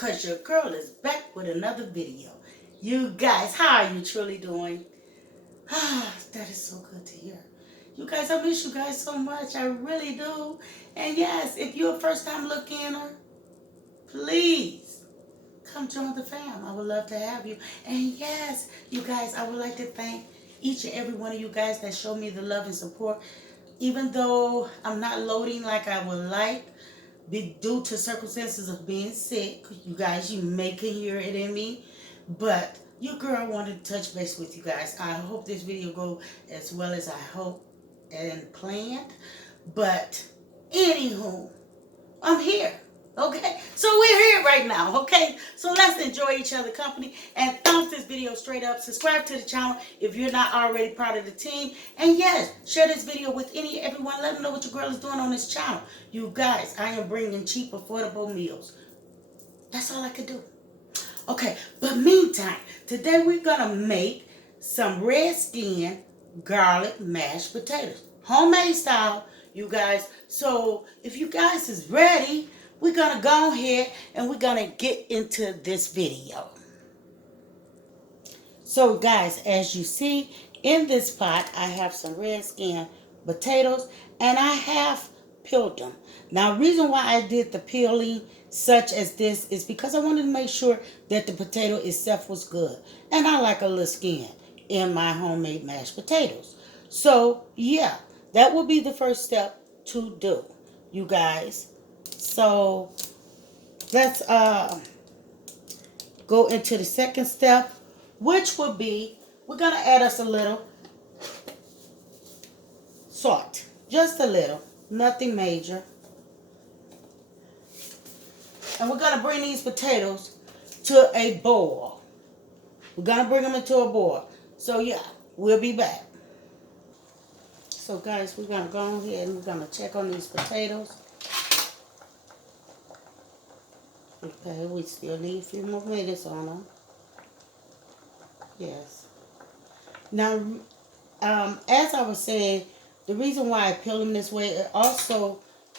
because your girl is back with another video. You guys, how are you truly doing? Ah, that is so good to hear. You guys, I miss you guys so much. I really do. And yes, if you're a first time looker, please come join the fam. I would love to have you. And yes, you guys, I would like to thank each and every one of you guys that show me the love and support. Even though I'm not loading like I would like, due to circumstances of being sick, you guys, you may can hear it in me, but your girl wanted to touch base with you guys. I hope this video go as well as I hope and planned. But anywho, I'm here. Okay, so we're here right now. Okay, so let's enjoy each other's company and thumbs this video straight up. Subscribe to the channel if you're not already part of the team, and yes, share this video with everyone. Let them know what your girl is doing on this channel. You guys, I am bringing cheap, affordable meals. That's all I could do. Okay, but meantime, today we're gonna make some Redskin garlic mashed potatoes, homemade style, you guys. So if you guys is ready, we're gonna go ahead and we're gonna get into this video. So guys, as you see in this pot, I have some Redskin potatoes and I have peeled them. Now, reason why I did the peeling such as this is because I wanted to make sure that the potato itself was good. And I like a little skin in my homemade mashed potatoes. So yeah, that will be the first step to do, you guys. So let's go into the second step, which will be, we're going to add us a little salt. Just a little. Nothing major. And we're going to bring these potatoes to a boil. We're going to bring them into a boil. So yeah, we'll be back. So guys, we're going to go ahead and we're going to check on these potatoes. Okay, we still need a few more minutes on them. Yes. Now, as I was saying, the reason why I peel them this way, it also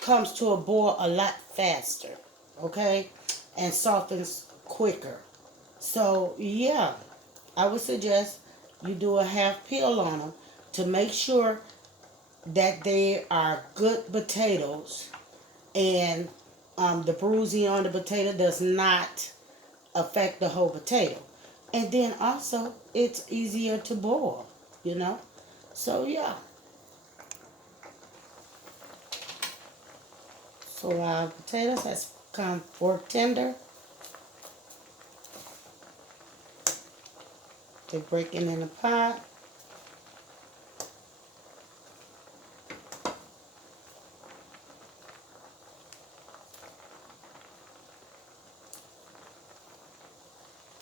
comes to a boil a lot faster, okay, and softens quicker. So yeah, I would suggest you do a half peel on them to make sure that they are good potatoes and the bruising on the potato does not affect the whole potato. And then also, it's easier to boil, you know. So yeah. So our potatoes has become fork tender. They're breaking in the pot.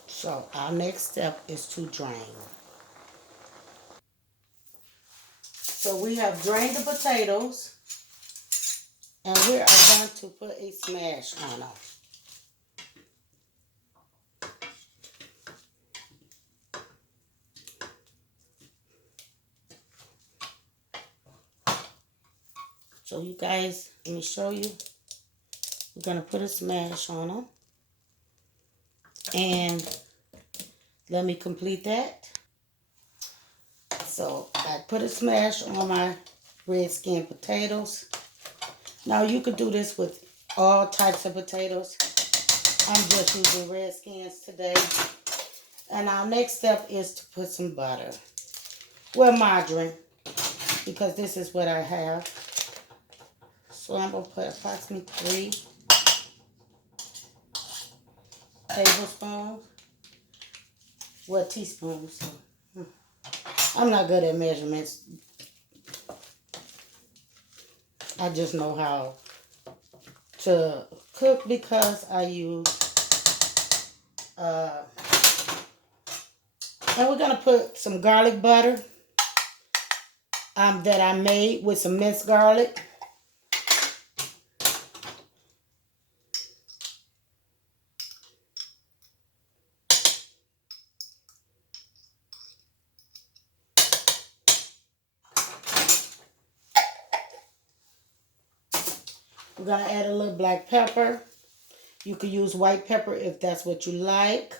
So our next step is to drain. So we have drained the potatoes and we are going to put a smash on them. So you guys, let me show you. We're going to put a smash on them. And let me complete that. So I put a smash on my Redskin potatoes. Now you could do this with all types of potatoes. I'm just using Redskins today. And our next step is to put some butter. Well, margarine, because this is what I have. So I'm going to put approximately 3 tablespoons. Well, teaspoons. So, I'm not good at measurements. I just know how to cook because I use and we're going to put some garlic butter that I made with some minced garlic. We're going to add a little black pepper. You could use white pepper if that's what you like.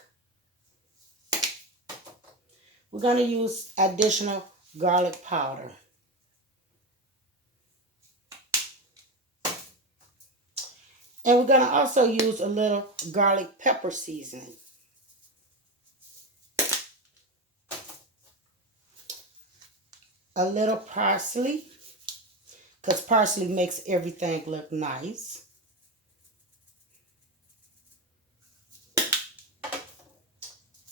We're going to use additional garlic powder. And we're going to also use a little garlic pepper seasoning. A little parsley, because parsley makes everything look nice.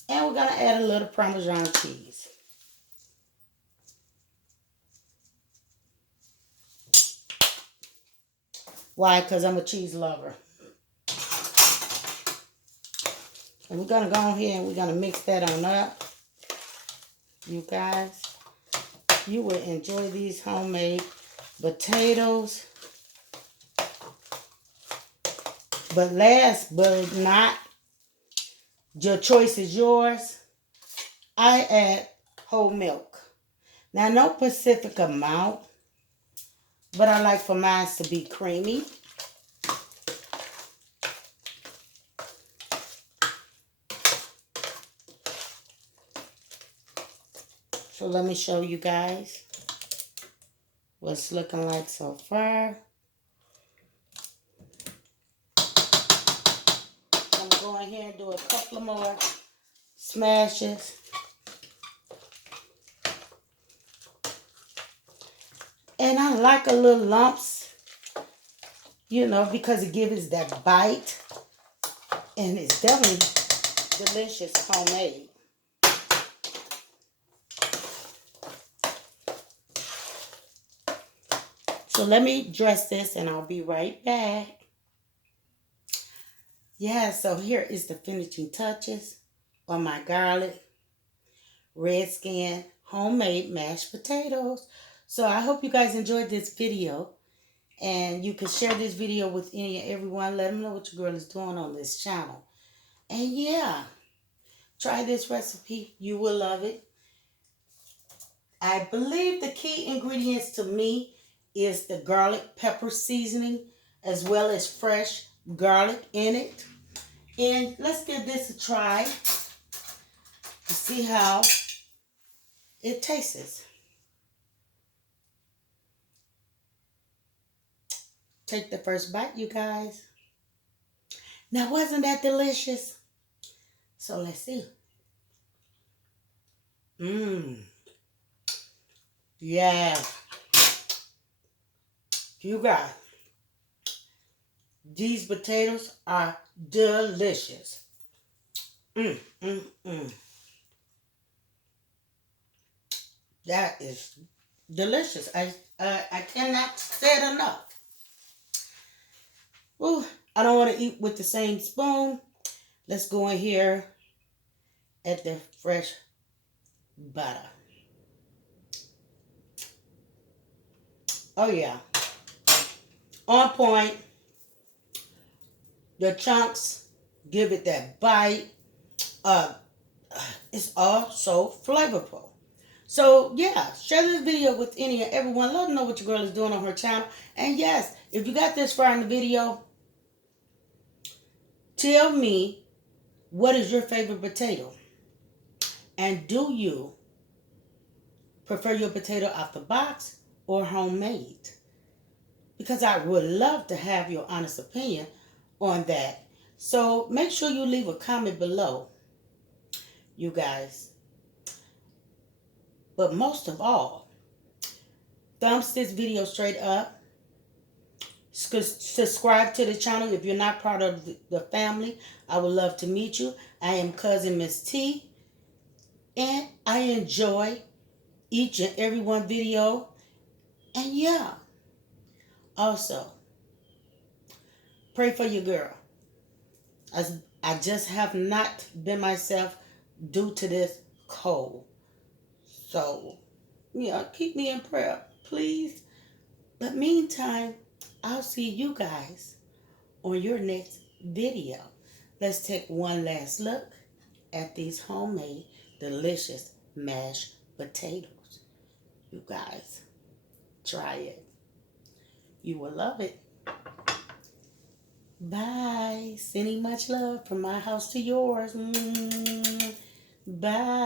And we're going to add a little Parmesan cheese. Why? Because I'm a cheese lover. And we're going to go ahead and we're going to mix that on up. You guys, you will enjoy these homemade potatoes. But last but not, your choice is yours. I add whole milk. Now, no specific amount, but I like for mine to be creamy. So let me show you guys what's looking like so far. I'm going to go in here and do a couple of more smashes. And I like a little lumps, you know, because it gives us that bite. And it's definitely delicious homemade. So let me dress this and I'll be right back. Yeah, so here is the finishing touches on my garlic, Redskin, homemade mashed potatoes. So I hope you guys enjoyed this video. And you can share this video with any and everyone. Let them know what your girl is doing on this channel. And yeah, try this recipe. You will love it. I believe the key ingredients to me is the garlic pepper seasoning as well as fresh garlic in it. And let's give this a try to see how it tastes. Take the first bite, you guys. Now, wasn't that delicious? So let's see. Yeah. You guys, these potatoes are delicious. That is delicious. I cannot say it enough. Ooh, I don't want to eat with the same spoon. Let's go in here at the fresh butter. Oh yeah. On point. The chunks give it that bite. It's all so flavorful. So yeah, share this video with any and everyone. Let them know what your girl is doing on her channel. And yes, if you got this far in the video, tell me what is your favorite potato. And do you prefer your potato out the box or homemade? Because I would love to have your honest opinion on that. So make sure you leave a comment below, you guys. But most of all, thumbs this video straight up. Subscribe to the channel if you're not part of the family. I would love to meet you. I am Cousin Miss T. And I enjoy each and every one video. And yeah, also, pray for your girl. As I just have not been myself due to this cold. So, yeah, keep me in prayer, please. But meantime, I'll see you guys on your next video. Let's take one last look at these homemade, delicious mashed potatoes. You guys, try it. You will love it. Bye. Sending much love from my house to yours. Bye.